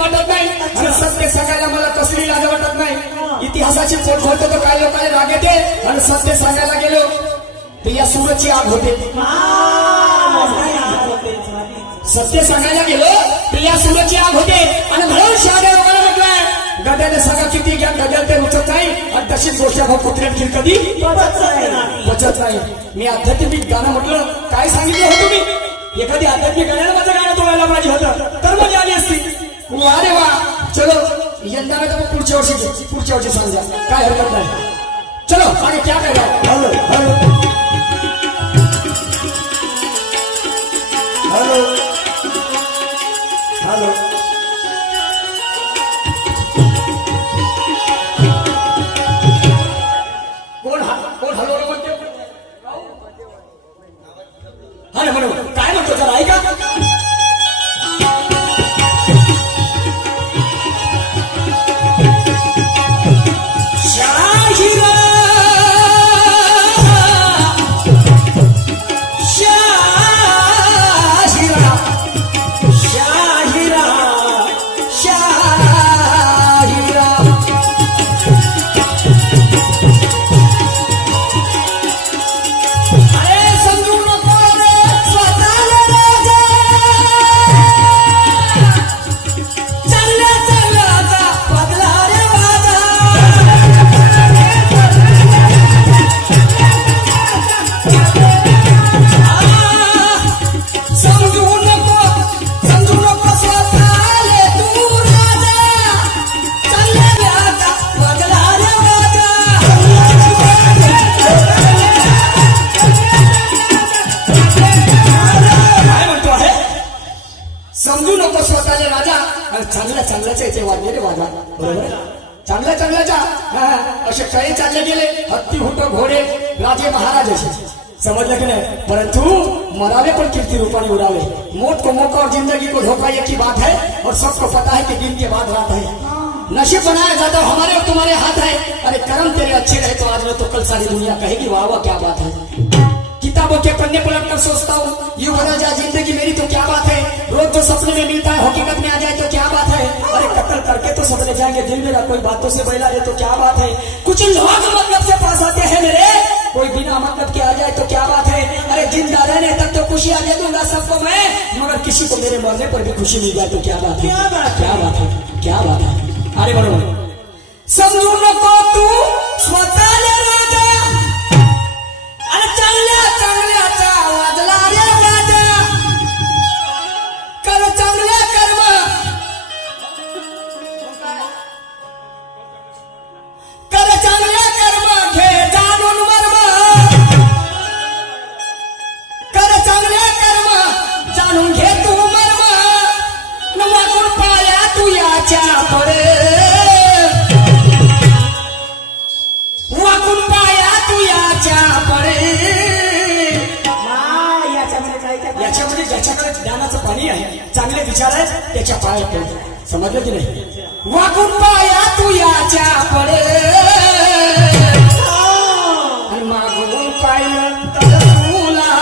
वाटत नाही आणि सत्य सांगायला मला कसली लाज वाटत नाही। इतिहासाची पोट खोलतो तर काही लोकांना राग येते आणि सत्य सांगायला गेलो तर या सूरजची आग होते। सत्य सांगायला गेलो तर या सूरजची आग होते आणि म्हणून शहाद्या लोकांना म्हटलंय गद्याने सांगा किती घ्या गद्याला ते रुचत नाही आणि तशीच गोष्ट भाऊ कुत्र्यात कधी बचत नाही। मी आध्यात्मिक गाणं म्हटलं काय सांगितलं होतं मी एखादी आध्यात्मिक गाण्याला माझं गाणं तोडायला पाहिजे होतं तर मजा आली असती। अरे वा चलो यंदा नाही तर पुढच्या वर्षी सांगा काय हरकत नाही। चलो आगे क्या कह रहा है? हेलो हेलो हेलो कोण हॅलो म्हणते? हा ना म्हणून काय म्हणतो जरा ऐका। समजू नको स्वतःले राजा चांगल्या चांगल्याच्या इथे वाजले रे वाजा बरोबर चांगल्या चांगल्याच्या असे काही चालले गेले हत्ती हुट घोडे राजे महाराज असे समझ की नहीं। परंतु मरावे पर कीर्ति रूपाणी उड़ावे मौत को मौका और जिंदगी को धोखा एक ही बात है और सबको पता है कि दिन के बाद रात है। नशीब बनाया जाता हमारे और तुम्हारे हाथ है। अरे कर्म तेरे अच्छे रहे तो आज न तो कल सारी दुनिया कहेगी वाह वाह क्या बात है। किताबों के पन्ने पलट कर सोचता हूँ यूं बदल जाए जिंदगी मेरी तो क्या बात है। रोज जो सपने में मिलता है हकीकत में आ जाए तो क्या बात है। अरे कत्ल करके तो सब ले जाएंगे दिल मेरा कोई बातों से बहला दे तो क्या बात है। कुछ लोग मतलब से पास आते हैं मेरे कोई बिना मतलब के आ जाए तो क्या बात है। अरे जिंदा रहने तक तो खुशियां दे दूंगा सबको मैं मगर किसी को मेरे मरने पर भी खुशी मिल जाए तो क्या बात है। क्या बात है क्या बात है। अरे बरोबर समजू नको तू स्वतःला राजा अरे चांगल्या चांगल्याचा वाजला रे राजा कर चांगल्या कर्म कर चांगल्या कर्म घे जाणून मर्म कर चांगल्या कर्म जाणून घे तू मर्म न वाकून पाया तू याच्या पडे वाकून पाया तू याच्या पडे याच्यामध्ये ज्याच्याकडे ज्ञानाचं पाणी आहे चांगले विचार आहेत त्याच्या पाया पडतो समजलं की नाही। वाकून पाया तू याच्या पडे आणि मागून पाहिलं तर तुला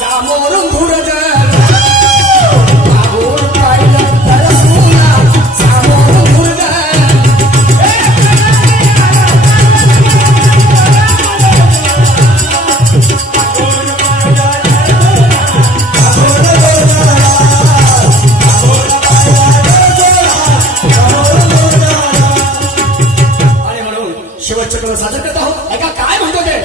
सामोरून धुरज मागून पाहिलं तर तुला सामोरून धुरज शेवटचं सादर करत आहोत ऐका काय म्हणतो ते।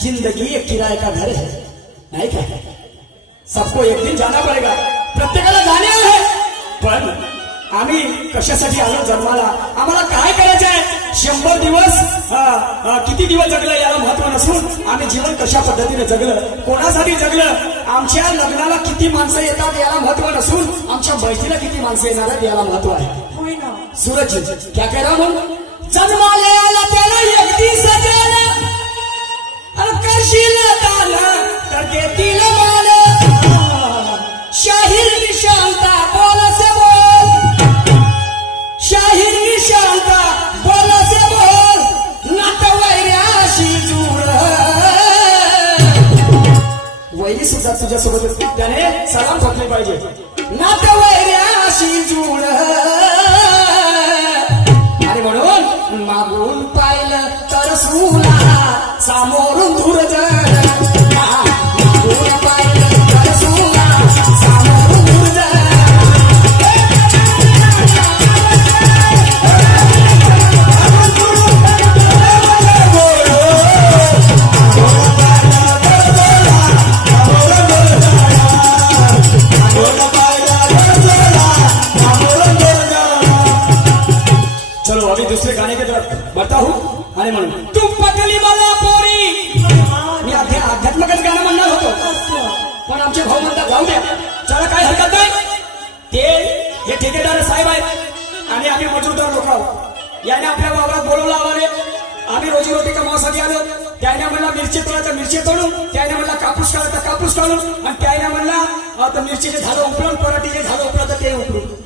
जिंदगी एक किराए का घर है नाही काय? सबको एक दिन जाना पडेगा, प्रत्येकाला जाणे आहे. पण आम्ही कशासाठी आलो जन्माला? आम्हाला काय करायचं आहे? 100 दिवस किती दिवस जगलं याला महत्व नसून आम्ही जीवन कशा पद्धतीने जगलं, कोणासाठी जगलं, आमच्या लग्नाला किती माणसं येतात याला महत्व नसून आमच्या मैत्रीला किती माणसं येणार आहेत याला महत्व आहे. सूरज क्या कह रहा हूं? जन्माला आला त्याला एकटी सजेल आणि करशील दान तर देतील मान. शाहीर निशांता बोल से बोल, शाहीर निशांता बोल से बोल, नातवैर्याशी जुळ. वैरी सुद्धा तुझ्यासोबत त्याने सलाम ठोकली पाहिजे. नातवैर्याशी जुळ. आणि म्हणून मागून पाहिलं तर सुला, सामोरून दूर जळ. मागून पाहिलं तर सुला, सामोरून दूर जळ. चलो अभी दूसरे गाने की तरफ बढ़ता हूँ. आणि म्हणून तू पटली मला पोरी. मी आध्यात्मिकच गाणं म्हणणार होतो, पण आमचे भाऊ म्हणतात जाऊ द्या, चला काय हरकत नाही. ते हे ठेकेदार साहेब आहेत आणि आम्ही मजूरदार लोक आहोत. याने आपल्या वावरात बोलवलं आम्हाला. आम्ही रोजीरोटी कमावासाठी आलो. त्याने म्हणला मिरची तोडायचं मिरची तोडून, त्याने म्हणला कापूस काढायचा कापूस काढून, आणि त्याने म्हणला आता मिरचीचे झालं उपळून, पराठीचे झालं उपळं ते उपळून.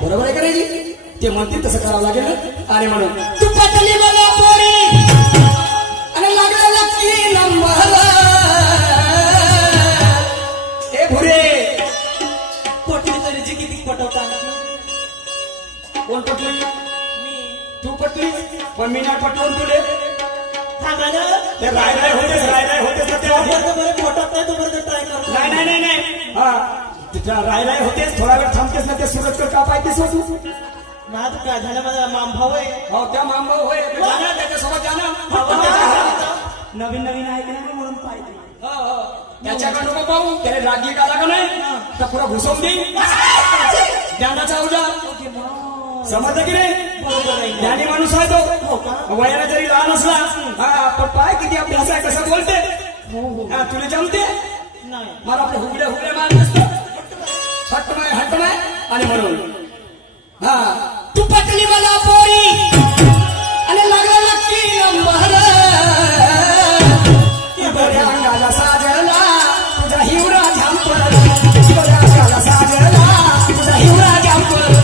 बरोबर आहे का नाही? ते म्हणतील तसं करावं लागेल. आणि म्हणून तू पटली मला पोरी आणि लागला लक्की नंबर. ए भुरे पटली तरी जी किती पटवता. कोण पटली? तू पटली, पण मी नाही पटवून तुले. ते राय राय होतेच, राय राय होतेच. पटत नाही तोपर्यंत ट्राय कर. नाही नाही नाही हा राय राय होतेच. थोडा वेळ थांबतेस ना, ते सूरजकर का पाहिजेस तू? माझं काय झालं, माझा मामभाऊ आहे. हो त्या मामभाऊ होय, त्याच्यासोबत जाणं. नवीन नवीन आहे की नाही म्हणून पाहिजे. त्याच्याकडे नको पाहू, त्याने रागी का लागा नाही तर पुरा घुसवून देईन. ज्ञानाचा अवजार समजलं की नाही? ज्ञानी माणूस आहे तो, वयाला जरी लहान असला. पण पाय किती अभ्यास आहे, कसं बोलते. तुला जमते? मला आपले हुगड्या हुगड्या मार नसतो, हटमाय हटमाय. आणि म्हणून तू पटली मला पोरी आणि लागला नक्की नंबर. बऱ्या अंगाला साजला तुझा हिवरा झांपर, बऱ्या अंगाला साजला तुझा हिवरा झांपर.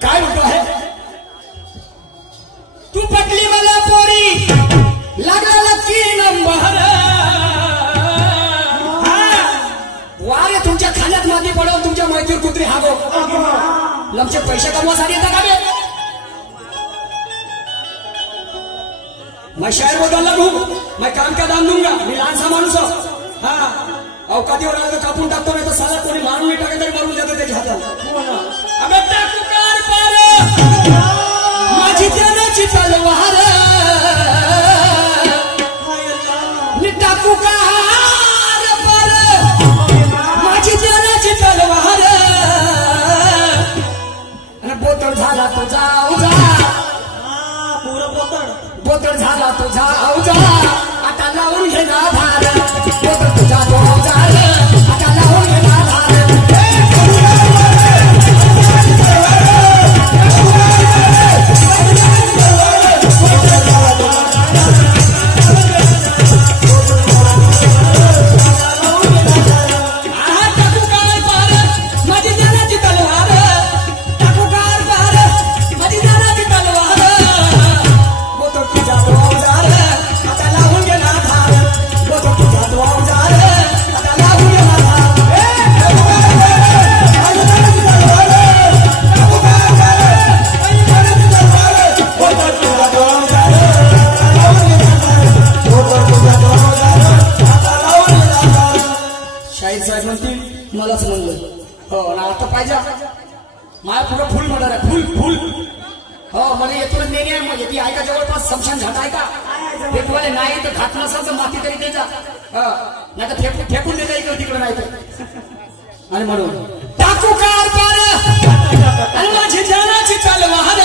काय म्हणतो आहे? तू पटली मला पोरी लागला नक्की नंबर. वारे तुमच्या खाण्यात माती पडव, तुमच्या मैत्री कुत्री हागो. लमचे पैसे कमवासाठी येता का बे? मैं शायर बदल लगू, मैं काम का दाम दूंगा. मी लहानसा माणूस. अवकातीवर आलं तर कापून टाकतो, नाही तर साला कोणी मारून नाही टाकत तरी मारून जातो त्याच्या हातात. अबे टाकुकार पार माझी त्याची तलवार. मी टाकुकार पार माझी त्याची तलवार. आणि बोतड झाला तुझा उजा, बोतड झाला तुझा उजा, आता लावून घे ना धार. बोतड तुझा तो उजार, आता लावून घे ना धार. मलाच म्हणलं हो ना आता पाहिजे माझ्या पुढं फुल म्हणणार आहे फुल फुल हो मला येतूनच नेणे आहे म्हणजे ती ऐका जवळपास समशान घाट आहे का फेकवाले नाही तर घाट नसाल तर माती तरी द्यायचा नाही तर फेकून द्यायचा इकडे तिकडे नाही तर आणि म्हणून टाकू कार पार आणि माझी जानाची चालवार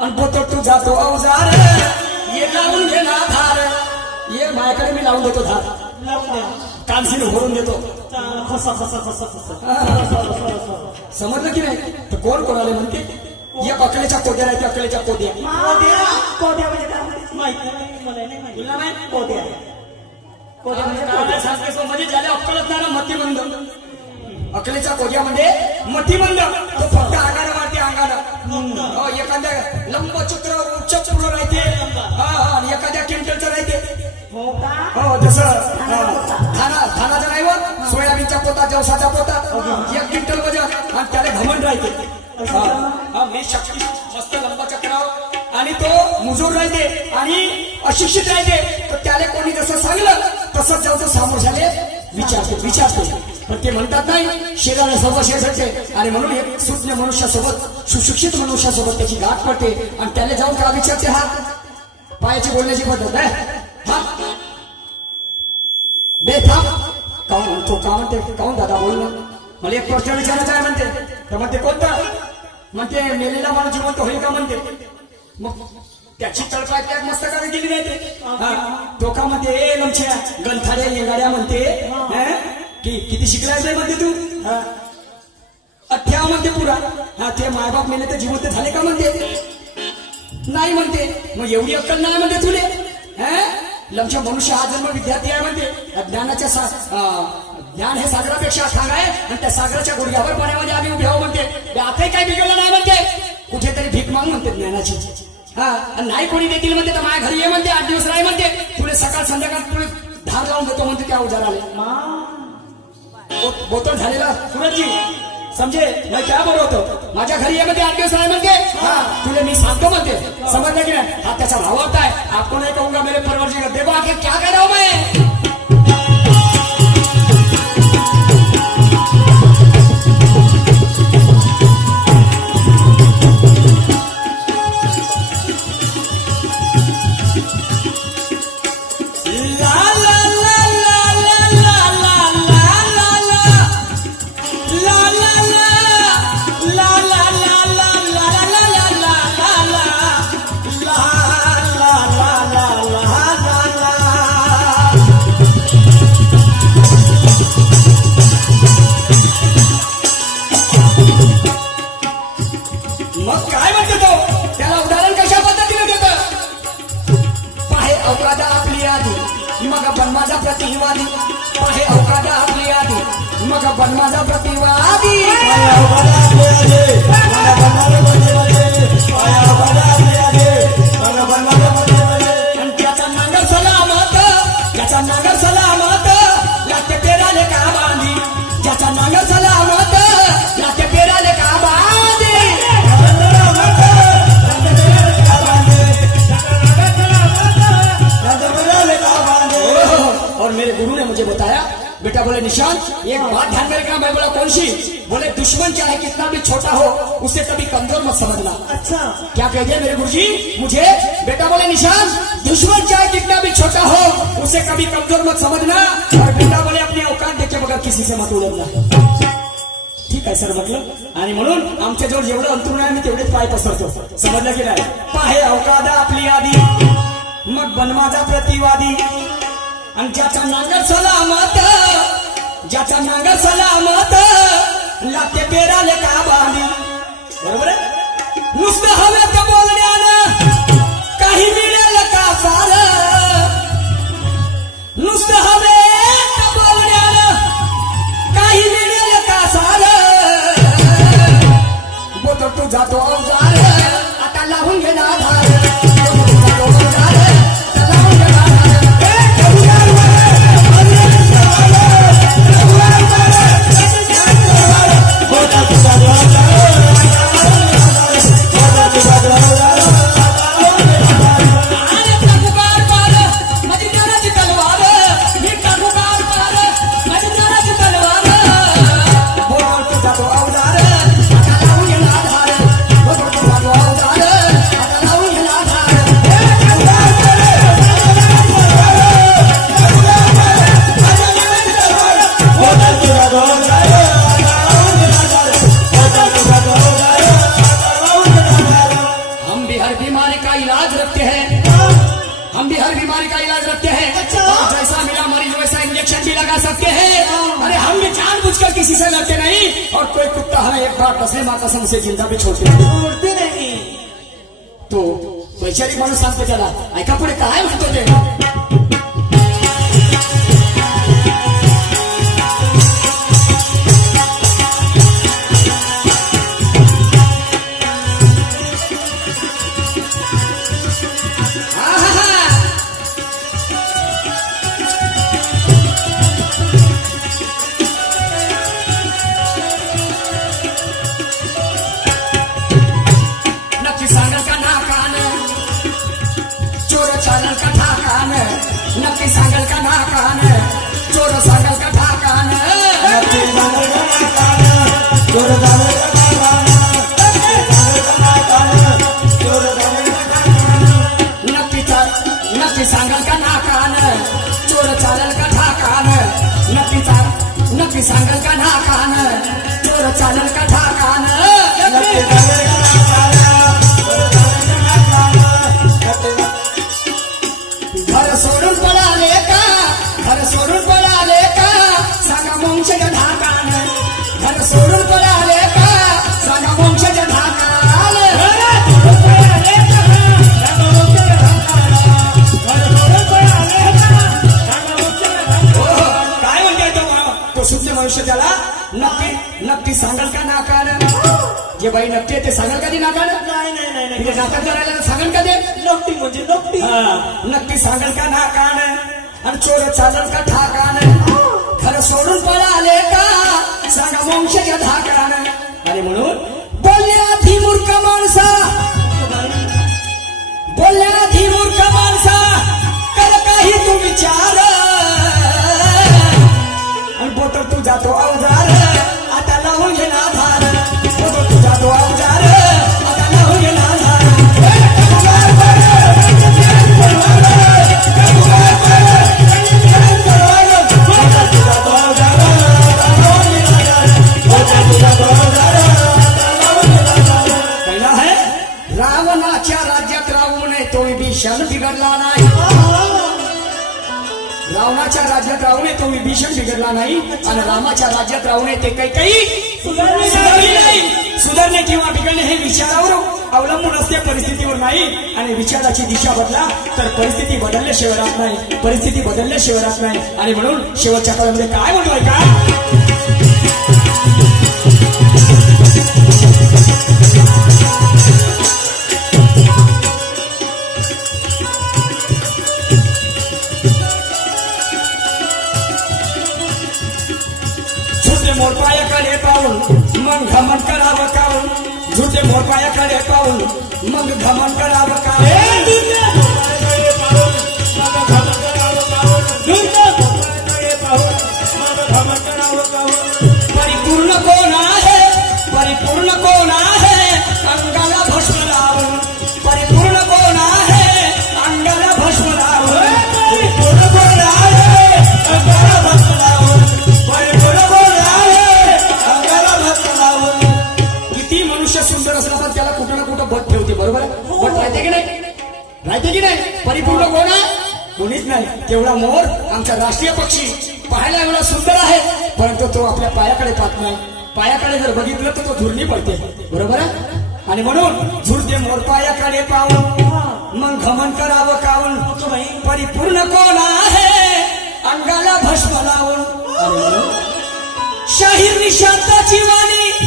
आणि बोतो तू जातो अवजार ये लावून घे ना धार ये माझ्याकडे मी लावून देतो धार कानसीन भरून देतो समजलं की नाही तर कोण कोणाला म्हणते या अकलेच्या कोद्या आहेत अकलेच्या कोद्या म्हणजे ज्याला अक्कलच नाही ना मतिमंद अकलेच्या कोद्यामध्ये मतिमंद तो फक्त अंगाने मारते अंगानं एखाद्या लंबचित्र उच्च पूर्ण राहते आणि एखाद्या क्विंटलचं राहते हो जसं धानाचं नाही व सोयाबीनचा पोता जवसाचा पोता 1 क्विंटल वजन आणि त्याला घमंड राहते मी शक्ती मस्त लंबा चक्रावर आणि तो मुजूर राहते आणि अशिक्षित राहते तर त्याला कोणी जसं सांगलं तसंच जाऊ सामोर झाले विचारते पण ते म्हणतात नाही शेराने सर्व शेजारचे आणि म्हणून एक सुज्ञ मनुष्यासोबत सुशिक्षित मनुष्यासोबत त्याची गाठ पडते आणि त्याला जाऊन का विचारते हा पायाची बोलण्याची पद्धत आहे हा बेथा काऊन तो का म्हणते काऊन दादा बोलणं मला एक प्रश्न विचारायचा आहे म्हणते तर म्हणते कोणतं म्हणते मेलेला माणूस जिवंत होईल का म्हणते मग त्याची तळपाय त्याग मस्तकाने गेली नाही तो का म्हणते ए लमछ्या गंथाड्या येणाऱ्या म्हणते की किती शिकलाय म्हणते तू 18 म्हणते पुरा ते मायबाप मेले तर जिवंत झाले का म्हणते नाही म्हणते मग एवढी अक्कल नाही म्हणते तुले लमछ्या मनुष्य हा जन्म विद्यार्थी आहे म्हणते ज्ञानाच्या ज्ञान हे सागरापेक्षा अथांग आहे आणि त्या सागराच्या गुडघ्यावर पाण्यामध्ये आम्ही उभे आहो म्हणते आताही काही बिघडलं नाही म्हणते कुठेतरी भीक माग म्हणते ज्ञानाची नाही कोणी देतील म्हणते तर माझ्या घरी ये म्हणते 8 दिवस राही म्हणते तुला सकाळ संध्याकाळ तुला धार लावून देतो म्हणते त्या उजाराले बोतल झालेला सूरजजी समजे मैं क्या बोल होतो माझ्या घरी ये म्हणते 8 दिवस राही म्हणते तुला मी सांगतो म्हणते समजलं की नाही हा त्याचा भाव होता है आपको नहीं कहूंगा मेरे परवरदिगार देखो आखिर क्या कह रहा हूं मैं माझा प्रतिवादी पाहे अवकादा आपली आधी मग पण माझा प्रतिवादी त्याचा नांगर सलामत त्याचा नांगर सलामत लागते पेराले का बांधी ज्याचा नांगर सलामत लागते पेराले का बांधी और मेरे गुरु ने मुझे बताया बेटा बोले निशान एक बात ध्यान में रखना मैं बोला कौन सी बोले दुश्मन चाहे कितना भी छोटा हो उसे कभी कमजोर मत समझना। अच्छा क्या कह दिया मेरे गुरुजी मुझे बेटा बोले निशान दुश्मन चाहे कितना भी छोटा हो उसे कभी कमजोर मत समझना और बेटा बोले अपनी औकात देखे बगैर किसी से मत उडवना। ठीक आहे सर म्हटलं आणि म्हणून आमच्या जवळ जेवढं अंतरुण आहे मी तेवढेच पाय पसरतो समजलं की नाही पाहे अवकादा आपली आधी मग बन माझा प्रतिवादी आणि ज्याचा नांगर सलामत ज्याचा नांगर सलामत लागते पेराले का बांधी बरोबर आहे नुसतं हवेत बोलण्यानं काही मिळेल का सार नुसतं हवेत बोलण्यानं काही मिळेल का सार बोतो तू जातो अवजार आता लावून घे ना धार Bye. किसी से लड़ते नहीं और कोई कुत्ता हमें एक बार कसम माँ कसम से जिंदा भी छोड़ते नाही तो वैचारिक माणूस सांगते त्याला ऐका पुढे काय म्हणतो ते नक्की सांगल का नाकान चोर सांगल का ठाकान नक्की सांगल का नाकान चोर सांगल का ठाकान चोर सांगल का ठाकान नक्की सांगल का नाकान चोर चालल का ठाकान नक्की सांगल का नाकान चोर चालल का ठाकान नक्की सांगल का नाकान घर सोडून पळाले का सांगा मोक्षच्या ढाकान घर सोडून पळाले का सांगा मोक्षच्या ढाकान काय म्हणते तो शुद्ध मनुष्य त्याला नक्की सांगाल का नाकान जे बाई नक्की आहे ते सांगाल का ती नाकान नाही तिथे नाकान करायला सांगाल का ते नक्की म्हणजे नक्की नक्की सांगाल का नाकान आणि चोर चालल का ठाकान घर सोडून पळाले का सांगा वंशच्या धाकान आणि म्हणून बोलण्याआधी मूर्ख माणसा कर काही तू विचार आणि बोटर तू जातो अवजार आता लावून घे ना धार बोटर तू जातो अवजार आता लावून घे ना धार पहिला है रावणाच्या राज्यात राहू नये तोही भीषण बिघडला नाही रावणाच्या राज्यात राहू नये तोही भीषण बिघडला नाही आणि रामाच्या राज्यात राहू नये ते काही सुधारले नाही सुधारणे किंवा बिघडणे हे विचारावर अवलंबून असते परिस्थितीवर नाही आणि विचाराची दिशा बदला तर परिस्थिती बदलल्याशिवाय राहत नाही आणि म्हणून शेवटच्या काळामध्ये काय म्हणतोय का मोरपायाकडे पाहून मग घमन करावं काऊन झुटे मोरपायाकडे पाहून मग घमन करावं परिपूर्ण कोण आहे अंगाला भस्म लावून परिपूर्ण कोण आहे अंगाला भस्म लावून परिपूर्ण कोण आहे अंगाला भस्म लावून परिपूर्ण मनुष्य सुंदर असला पण त्याला कुठं ना कुठं बट ठेवते बरोबर बट राहते की नाही परिपूर्ण कोण आहे कोणीच नाही तेवढा मोर आमचा राष्ट्रीय पक्षी पाहायला एवढा सुंदर आहे परंतु तो आपल्या पायाकडे पाहत नाही पायाकडे जर बघितलं तर तो धुरणी पडते बरोबर आहे आणि म्हणून झुरते मोर पायाकडे पाहून मग घमन करावं काऊन परिपूर्ण कोण आहे अंगाला भस्म लावून आणि म्हणून शाहीर निशांताची वाणी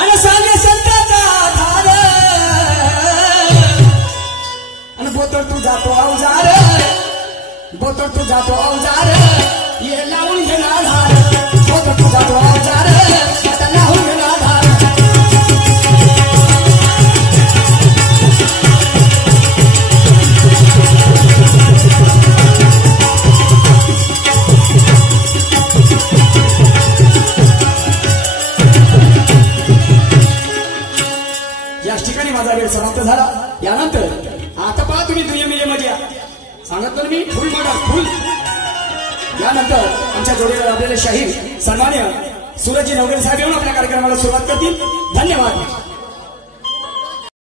आणि सांगे संताचा आधार आणि बोतर तू जातो अवजार ये लावून घे ना धार बोतर तू जातो अवजार आता लावून घे ना धार याच ठिकाणी माझा वेळ समाप्त झाला यानंतर आता पहा तुम्ही दुनियेमध्ये या सांगतो मी फुल मॉडल फुल यानंतर आमच्या जोडीला लाभलेले शाहीर सन्मान्य सूरजजी नवरे साहेब येऊन आपल्या कार्यक्रमाला सुरुवात करतील धन्यवाद